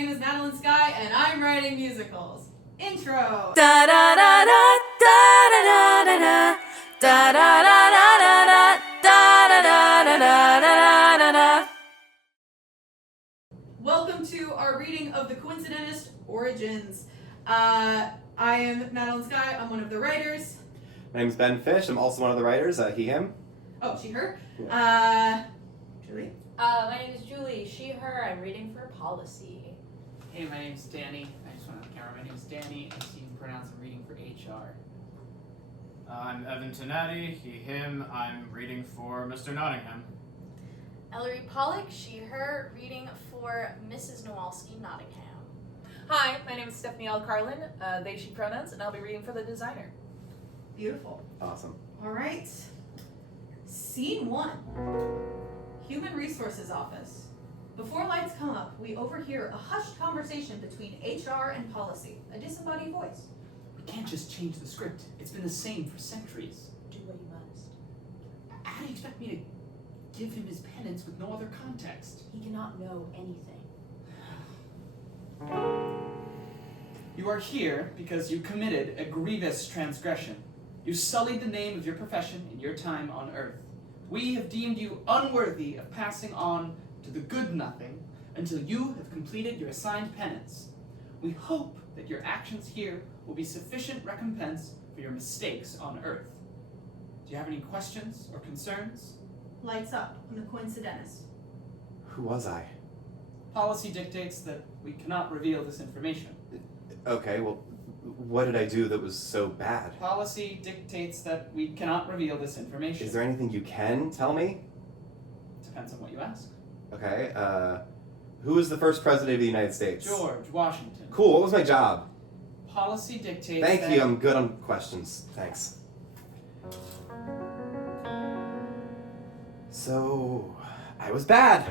name is Madeleine Skye, and I'm writing musicals. Intro! Da da da da da da da da da da da da da da da da da da. Welcome to our reading of The Coincidentist Origins. I am Madeleine Skye. I'm one of the writers. My name's Ben Fish. I'm also one of the writers. He, him. Oh, she, her. Julie. My name is Julie. She, her. I'm reading for policy. Hey, my name's Danny. I just went on the camera. My name's Danny, and you can pronounce I'm reading for HR. I'm Evan Tinati, he, him. I'm reading for Mr. Nottingham. Ellery, Pollack. She, her. Reading for Mrs. Knowalski-Naughtingham. Hi, my name is Stephanie L. Carlin, they, she pronouns, and I'll be reading for the designer. Beautiful. Awesome. All right. Scene 1. Human Resources Office. Before lights come up, we overhear a hushed conversation between HR and policy, a disembodied voice. We can't just change the script. It's been the same for centuries. Do what you must. How do you expect me to give him his penance with no other context? He cannot know anything. You are here because you committed a grievous transgression. You sullied the name of your profession in your time on Earth. We have deemed you unworthy of passing on to the good nothing until you have completed your assigned penance. We hope that your actions here will be sufficient recompense for your mistakes on Earth. Do you have any questions or concerns? Lights up on The Coincidentist. Who was I? Policy dictates that we cannot reveal this information. Okay, well, what did I do that was so bad? Policy dictates that we cannot reveal this information. Is there anything you can tell me? Depends on what you ask. Okay, who was the first president of the United States? George Washington. Cool, what was my job? Policy dictates Thank that... you, I'm good on questions. Thanks. So, I was bad.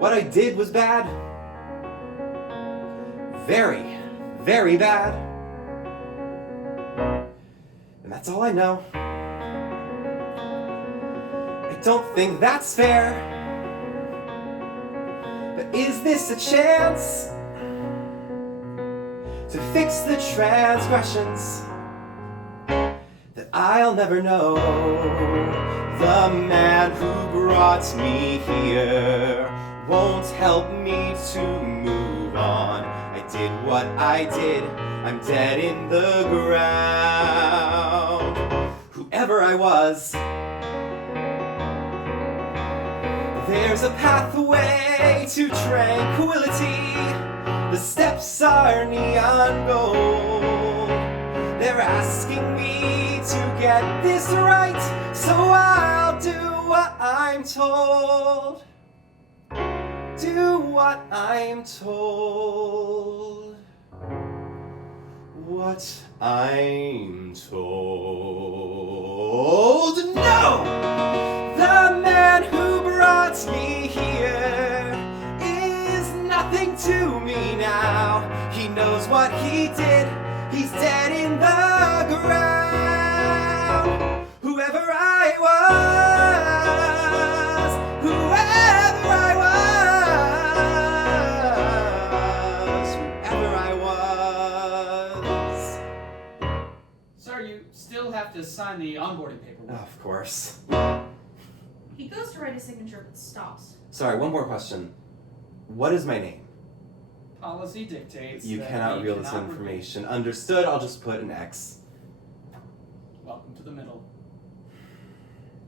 What I did was bad. Very, very bad. And that's all I know. I don't think that's fair. But is this a chance to fix the transgressions that I'll never know? The man who brought me here won't help me to move on. I did what I did, I'm dead in the ground. Whoever I was, there's a pathway to tranquility. The steps are neon gold. They're asking me to get this right, so I'll do what I'm told. Do what I'm told. What I'm told. No! The man who brought me here is nothing to me now. He knows what he did. He's dead in the ground. Whoever I was, whoever I was. Sir, you still have to sign the onboarding paperwork. Of course. He goes to write his signature but stops. Sorry, one more question. What is my name? Policy dictates You that cannot we reveal this cannot information. Understood, I'll just put an X. Welcome to the middle.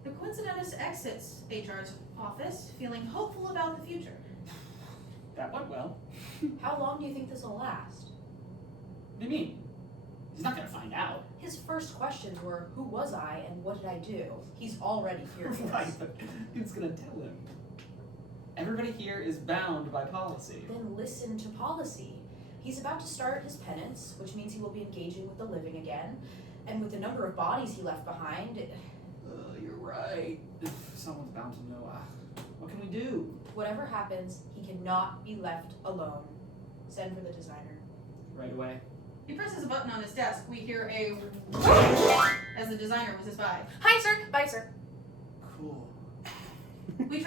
The Coincidentist exits HR's office, feeling hopeful about the future. That went well. How long do you think this will last? What do you mean? He's not gonna find out. His first questions were, who was I and what did I do? He's already curious. Right, but who's gonna tell him? Everybody here is bound by policy. Then listen to policy. He's about to start his penance, which means he will be engaging with the living again. And with the number of bodies he left behind, You're right. Someone's bound to know. What can we do? whatever happens, he cannot be left alone. Send for the designer. Right away. He presses a button on his desk. We hear a as the designer whizzes by. Hi, sir. Bye, sir. Cool. We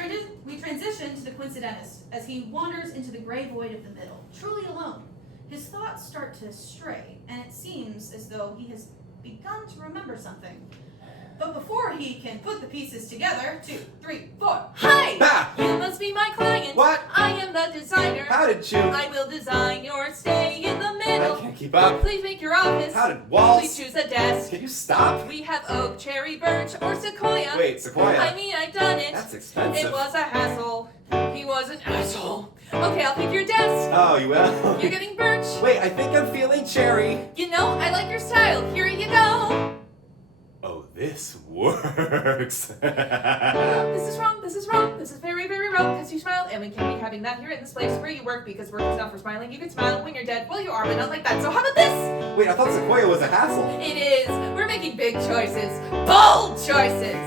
transition to the Coincidentist as he wanders into the gray void of the middle, truly alone. His thoughts start to stray, and it seems as though he has begun to remember something. But before he can put the pieces together, 2, 3, 4. Hi! Ha! You must be my client. What? I am the designer. How did you? I will design your stay in the middle. I can't keep up. Please make your office. How did walls? Please choose a desk. Can you stop? We have oak, cherry, birch, or sequoia. Wait, sequoia. I mean, I've done it. That's expensive. It was a hassle. He was an asshole. Okay, I'll pick your desk. Oh, you will? You're getting birch. Wait, I think I'm feeling cherry. You know, I like your style. Here you go. Oh, this works. This is wrong. This is wrong. This is very, very wrong because you smiled, and we can't be having that here in this place where you work because work is not for smiling. You can smile when you're dead. Well, you are, but not like that. So how about this? Wait, I thought sequoia was a hassle. It is. We're making big choices. Bold choices.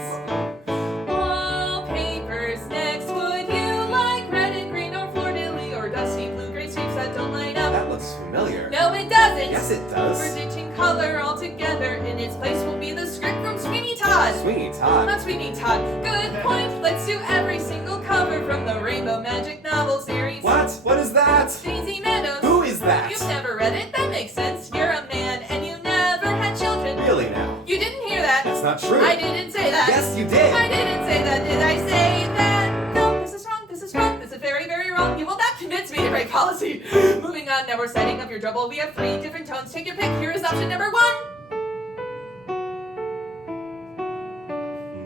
Wallpapers next. Would you like red and green or fleur-de-lis or dusty blue-gray streaks that don't line up? That looks familiar. No, it doesn't. Yes, it does. We're ditching color altogether. In its place will be the script from Sweeney Todd. Sweeney Todd. Not Sweeney Todd. Good point. Let's do every single cover from the Rainbow Magic novel series. What? What is that? Daisy Meadows. Who is that? You've never read it? That makes sense. You're a man and you never had children. Really now? You didn't hear that. That's not true. I didn't say that. Yes, you did. I didn't say that. Did I say that? No, this is wrong. This is wrong. This is very, very wrong. You will not convince me to break policy. Moving on. Now we're setting up your double. We have 3 different tones. Take your pick. Here is option number 1.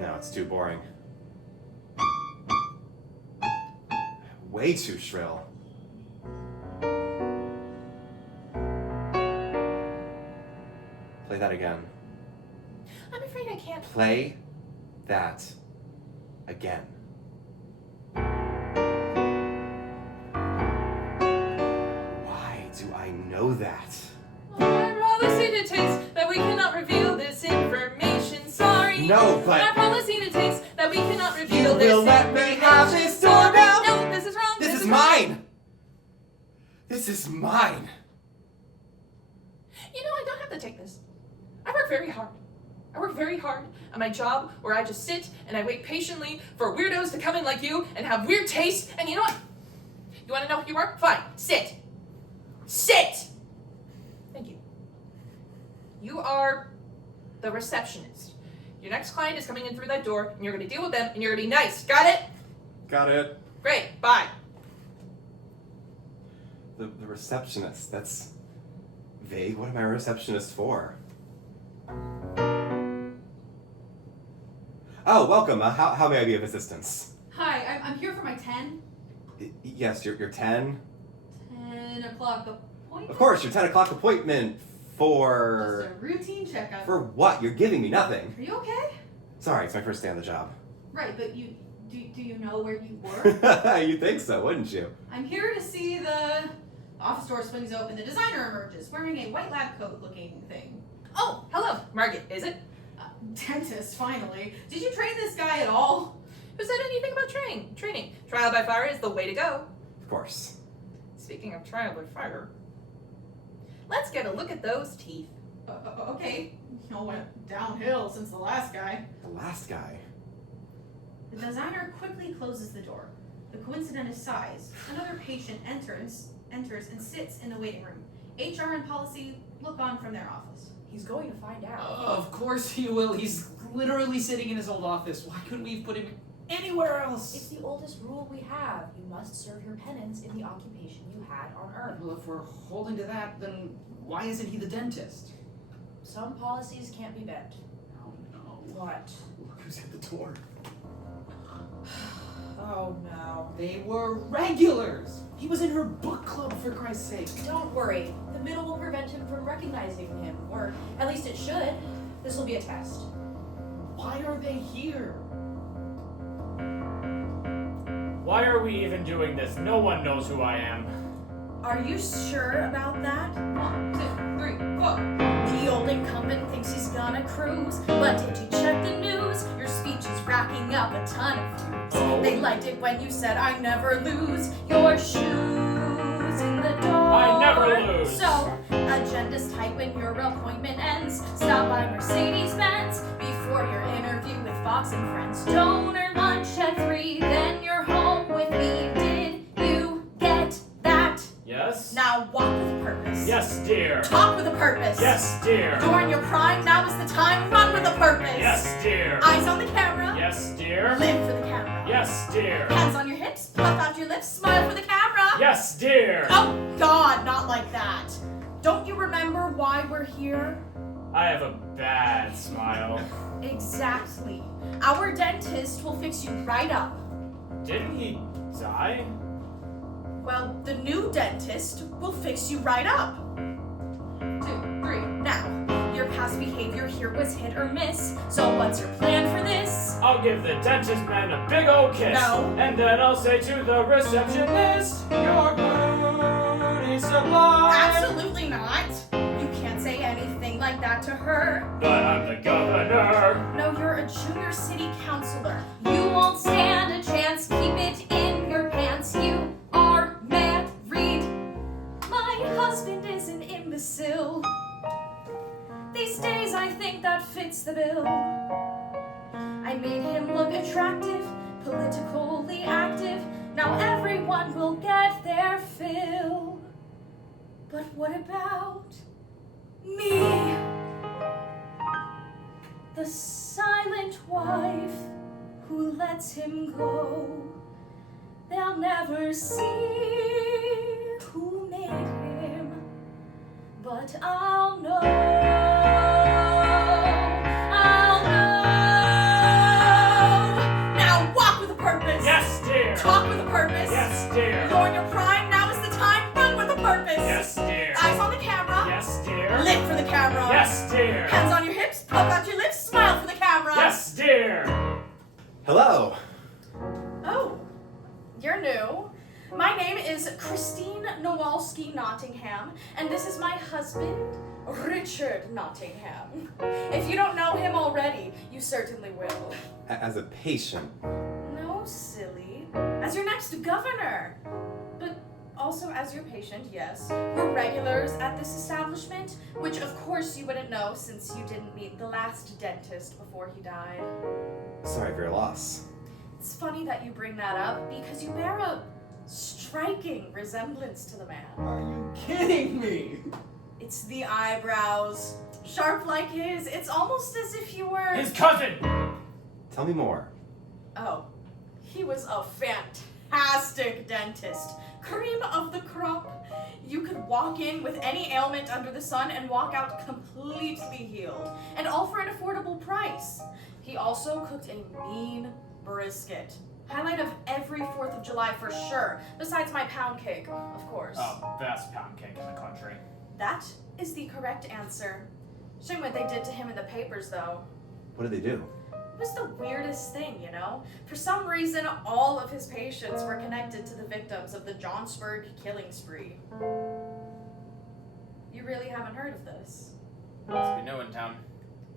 No, it's too boring. Way too shrill. Play that again. I'm afraid I can't. Play that again. Why do I know that? Our policy dictates that we cannot reveal this information. Sorry. No, but Our policy dictates that we cannot you reveal this will let me have information. this doorbell? No, this is wrong. This is wrong. mine. This is mine. You know, I don't have to take this. I work very hard. I work very hard at my job where I just sit and I wait patiently for weirdos to come in like you and have weird taste. And you know what? You want to know who you are? Fine. Sit. Sit! Thank you. You are the receptionist. Your next client is coming in through that door and you're going to deal with them and you're going to be nice. Got it? Got it. Great. Bye. The receptionist. That's vague. What am I a receptionist for? Oh, welcome. How may I be of assistance? Hi, I'm here for my 10 Yes, your 10? o'clock appointment. Of course, your 10 o'clock appointment for... Just a routine checkup. For what? You're giving me nothing. Are you okay? Sorry, it's my first day on the job. Right, but do you know where you work? You'd think so, wouldn't you? I'm here to see the office door swings open. The designer emerges, wearing a white lab coat looking thing. Oh, hello. Margaret, is it? Dentist, finally. Did you train this guy at all? Who said anything about training? Trial by fire is the way to go. Of course. Speaking of trial by fire, let's get a look at those teeth. Okay. You all went downhill since the last guy. The last guy. The designer quickly closes the door. The Coincidentist sighs. Another patient enters and sits in the waiting room. HR and policy look on from their office. He's going to find out. Of course he will. He's literally sitting in his old office. Why couldn't we put him anywhere else? It's the oldest rule we have. You must serve your penance in the occupation you had on Earth. Well, if we're holding to that, then why isn't he the dentist? Some policies can't be bent. Oh no. What? Look who's at the door. Oh no. They were regulars! He was in her book club, for Christ's sake. Don't worry. The middle will prevent him from recognizing him. Or at least it should. This will be a test. Why are they here? Why are we even doing this? No one knows who I am. Are you sure about that? 1, 2, 3, 4. The old incumbent thinks he's gonna cruise, but did you check the news? Your speech is racking up a ton of views. Oh. They liked it when you said, I never lose your shoes in the door. I never lose. So, agenda's tight when your appointment ends. Stop by Mercedes-Benz before before your interview with Fox and Friends. Donor lunch at 3, then you're home with me. Did you get that? Yes? Now walk with a purpose. Yes, dear. Talk with a purpose. Yes, dear. You're in your prime, now is the time. Run with a purpose. Yes, dear. Eyes on the camera. Yes, dear. Live for the camera. Yes, dear. Hands on your hips, puff out your lips, smile for the camera. Yes, dear. Oh God, not like that. Don't you remember why we're here? I have a bad smile. Exactly. Our dentist will fix you right up. Didn't he die? Well, the new dentist will fix you right up. 2, 3. Now, your past behavior here was hit or miss. So what's your plan for this? I'll give the dentist man a big old kiss. No. And then I'll say to the receptionist, "Your booty sublime." Absolutely not. You can't say anything like that to her. But I'm the governor. No, you're a junior city councilor. You won't stand a chance. Keep it in your pants. You are married. My husband is an imbecile. These days I think that fits the bill. I made him look attractive, politically active. Now everyone will get their fill. But what about me? The silent wife who lets him go. They'll never see who made him, but I'll know. I'll know. Now walk with a purpose. Yes, dear. Talk with a purpose. Yes, dear. You're in your prime, now is the time. Run with a purpose. Yes, dear. Eyes on the camera. Yes, dear. Live for the camera. Yes, dear. Hands on your hips, puff out your lips, smile for the camera. Yes, dear. Hello. Oh, you're new. My name is Christine Knowalski-Naughtingham, and this is my husband, Richard Nottingham. If you don't know him already, you certainly will. As a patient. No, silly. As your next governor. But also as your patient, yes. We're regulars at this establishment, which of course you wouldn't know since you didn't meet the last dentist before he died. Sorry for your loss. It's funny that you bring that up because you bear a striking resemblance to the man. Are you kidding me? It's the eyebrows. Sharp like his. It's almost as if you were... His cousin. Tell me more. Oh, he was a fantastic dentist. Cream of the crop. You could walk in with any ailment under the sun and walk out completely healed. And all for an affordable price. He also cooked a mean brisket. Highlight of every 4th of July for sure. Besides my pound cake, of course. Oh, best pound cake in the country. That is the correct answer. Shame what they did to him in the papers, though. What did they do? It was the weirdest thing, you know? For some reason, all of his patients were connected to the victims of the Johnsburg killing spree. You really haven't heard of this? Must be new in town.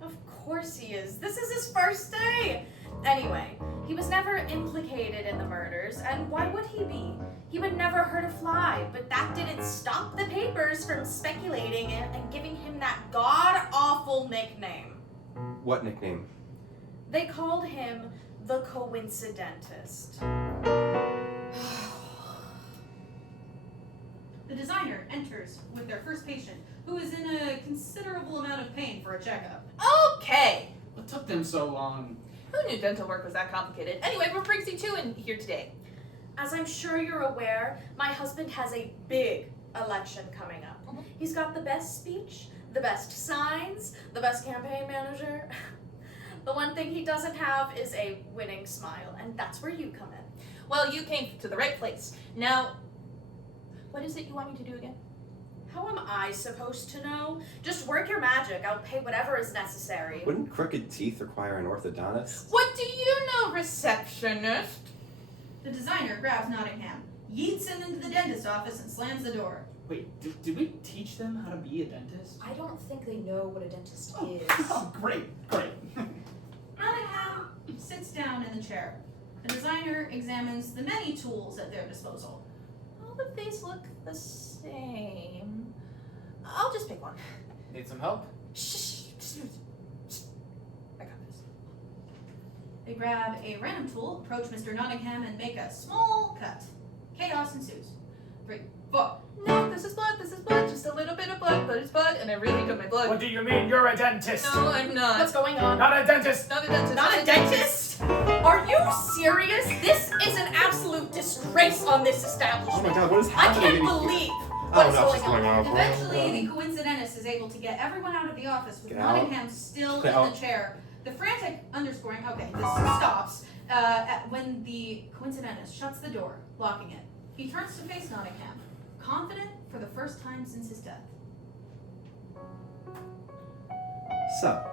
Of course he is. This is his first day! Anyway, he was never implicated in the murders, and why would he be? He would never hurt a fly, but that didn't stop the papers from speculating and giving him that god-awful nickname. What nickname? They called him the Coincidentist. The designer enters with their first patient, who is in a considerable amount of pain for a checkup. Okay. What took them so long? Who knew dental work was that complicated? Anyway, what brings you two in here today? As I'm sure you're aware, my husband has a big election coming up. Mhm. He's got the best speech, the best signs, the best campaign manager. The one thing he doesn't have is a winning smile, and that's where you come in. Well, you came to the right place. Now, what is it you want me to do again? How am I supposed to know? Just work your magic. I'll pay whatever is necessary. Wouldn't crooked teeth require an orthodontist? What do you know, receptionist? The designer grabs Nottingham, yeets him into the dentist office, and slams the door. Wait, did we teach them how to be a dentist? I don't think they know what a dentist Oh, is. oh, great. Nottingham sits down in the chair. The designer examines the many tools at their disposal. All of these look the same. I'll just pick one. Need some help? Shh. I got this. They grab a random tool, approach Mr. Nottingham, and make a small cut. Chaos ensues. 3, 4. No, this is blood, just a little bit of blood, but it's blood, and I really got my blood. What do you mean? You're a dentist. No, I'm not. What's going on? Not a dentist. Not a dentist. Not a dentist? Are you serious? This is an absolute disgrace on this Oh establishment. my god, what is I happening? can't believe Oh, what is no, going she's going on. on. Eventually, the Coincidentist is able to get everyone out of the office with Get out. Nottingham still Get in out. the chair. The frantic underscoring, okay, this stops, when the Coincidentist shuts the door, locking it. He turns to face Nottingham, confident for the first time since his death. So,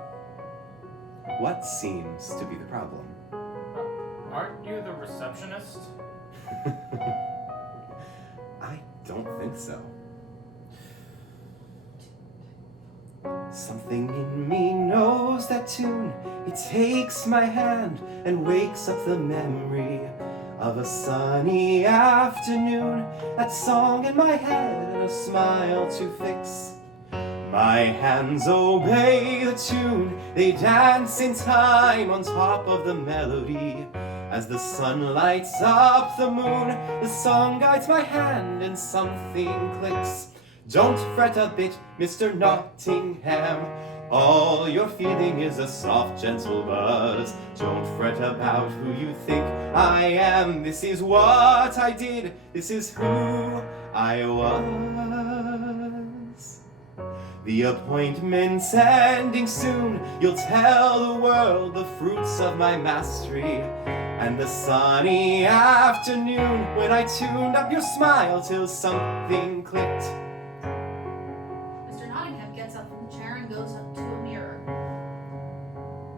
what seems to be the problem? Aren't you the receptionist? I don't think so. Something in me knows that tune. It takes my hand and wakes up the memory of a sunny afternoon. That song in my head and a smile to fix. My hands obey the tune. They dance in time on top of the melody. As the sun lights up the moon, the song guides my hand and something clicks. Don't fret a bit, Mr. Nottingham. All you're feeling is a soft, gentle buzz. Don't fret about who you think I am. This is what I did. This is who I was. The appointment's ending soon. You'll tell the world the fruits of my mastery. And the sunny afternoon when I tuned up your smile till something clicked. Mr. Nottingham gets up from the chair and goes up to a mirror.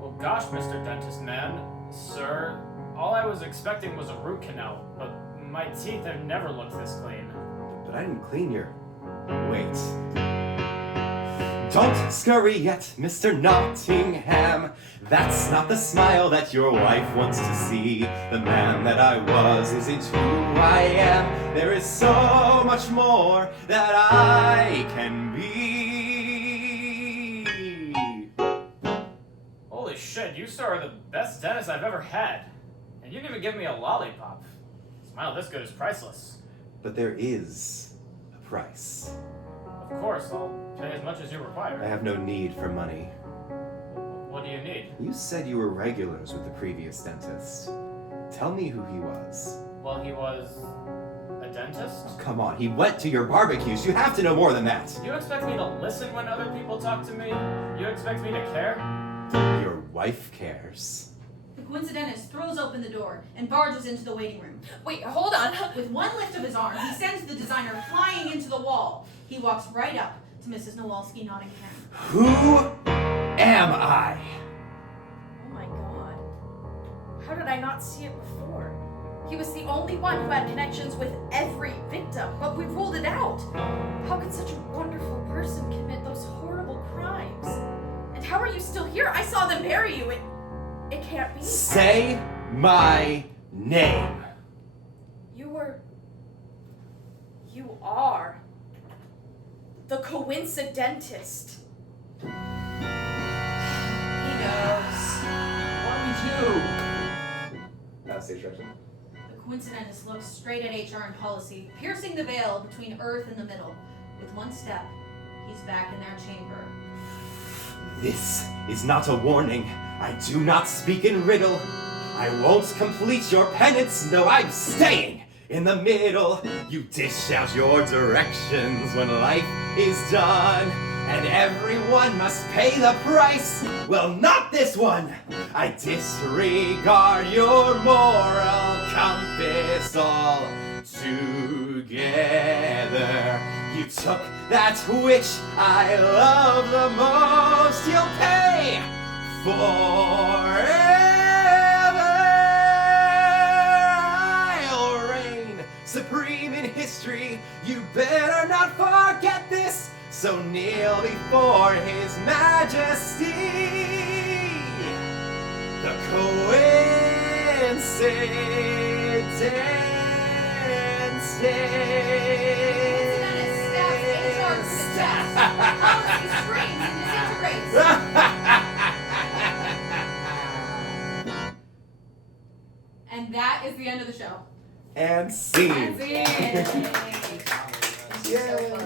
Well, gosh, Mr. Dentist Man. Sir, all I was expecting was a root canal, but my teeth have never looked this clean. But I didn't clean your... Wait. Don't scurry yet, Mr. Nottingham. That's not the smile that your wife wants to see. The man that I was isn't who I am. There is so much more that I can be. Holy shit, you sir are the best dentist I've ever had. And you didn't even give me a lollipop. A smile this good is priceless. But there is a price. Of course, I'll pay as much as you I require. have no need for money. What do you need? You said you were regulars with the previous dentist. Tell me who he was. Well, he was a dentist? Come on, he went to your barbecues. You have to know more than that. You expect me to listen when other people talk to me? You expect me to care? Your wife cares. The Coincidentist throws open the door and barges into the waiting room. Wait, hold on. With one lift of his arm, he sends the designer flying into the wall. He walks right up to Mrs. Knowalski-Naughtingham. Who am I? Oh my god. How did I not see it before? He was the only one who had connections with every victim, but we ruled it out. How could such a wonderful person commit those horrible crimes? And how are you still here? I saw them bury you. It can't be. Say my name. You are the Coincidentist. He goes. What do we do? Stage direction. The Coincidentist looks straight at HR and policy, piercing the veil between Earth and the middle. With one step, he's back in their chamber. This is not a warning. I do not speak in riddle. I won't complete your penance. No, I'm staying in the middle. You dish out your directions when life is done, and everyone must pay the price. Well, not this one. I disregard your moral compass all together. You took that which I love the most. You'll pay forever. I'll reign supreme in history. You better not forget this. So kneel before His Majesty. The Coincidentist. Coincidentist stabs HR to the chest. Policy screams and disintegrates. the end of the show. And scene. And scene. Yay.